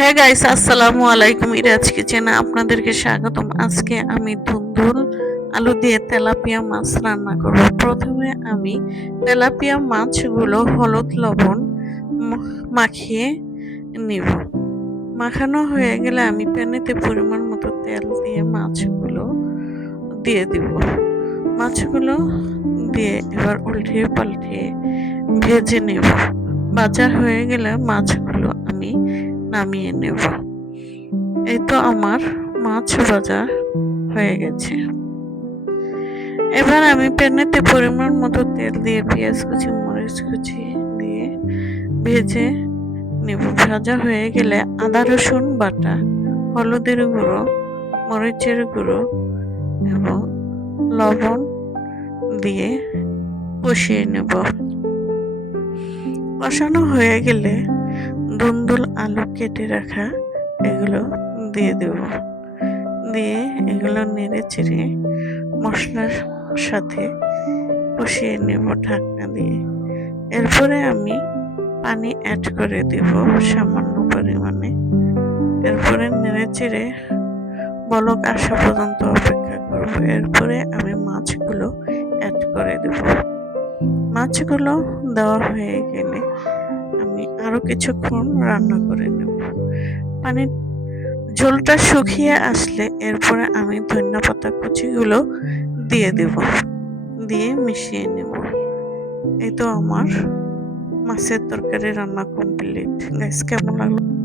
হ্যাঁ গাইস, আসসালামু আলাইকুম। ইরাজ কিচেনে আপনাদেরকে স্বাগতম। আজকে আমি ধুন্দুল আলু দিয়ে তেলাপিয়া মাছ রান্না করব। প্রথমে আমি তেলাপিয়া মাছগুলো হলুদ লবণ মাখিয়ে নিব। মাখানো হয়ে গেলে আমি প্যানেতে পরিমাণ মতো তেল দিয়ে মাছগুলো দিয়ে দিব। মাছগুলো দিয়ে এবার উল্টিয়ে পাল্টিয়ে ভেজে নেব। ভাজা হয়ে গেলে মাছগুলো আমি নামিয়ে নেব। এই তো আমার মাছ ভাজা হয়ে গেছে। এবার আমি প্যানেতে পরিমাণ মতো তেল দিয়ে পেঁয়াজ কুচি মরিচ কুচি দিয়ে ভেজে নেব। ভাজা হয়ে গেলে আদা রসুন বাটা, হলুদের গুঁড়ো, মরিচের গুঁড়ো এবং লবণ দিয়ে কষিয়ে নেব। কষানো হয়ে গেলে ধুন্দুল আলু কেটে রাখা এগুলো দিয়ে দেব। দিয়ে এগুলো নেড়ে চেড়ে মশলার সাথে কষিয়ে নেব ঢাকনা দিয়ে। এরপরে আমি পানি অ্যাড করে দেব সামান্য পরিমাণে। এরপরে নেড়ে চেড়ে বলক আসা পর্যন্ত অপেক্ষা করব। এরপরে আমি মাছগুলো অ্যাড করে দেব। মাছগুলো দেওয়া হয়ে গেলে আমি আরো কিছুক্ষণ রান্না করে নেব। পানির ঝোলটা শুকিয়ে আসলে এরপরে আমি ধনিয়া কুচিগুলো দিয়ে দেব, দিয়ে মিশিয়ে নেব। এই তো আমার মাছের তরকারি রান্না কমপ্লিট। গাইস, কেমন লাগলো?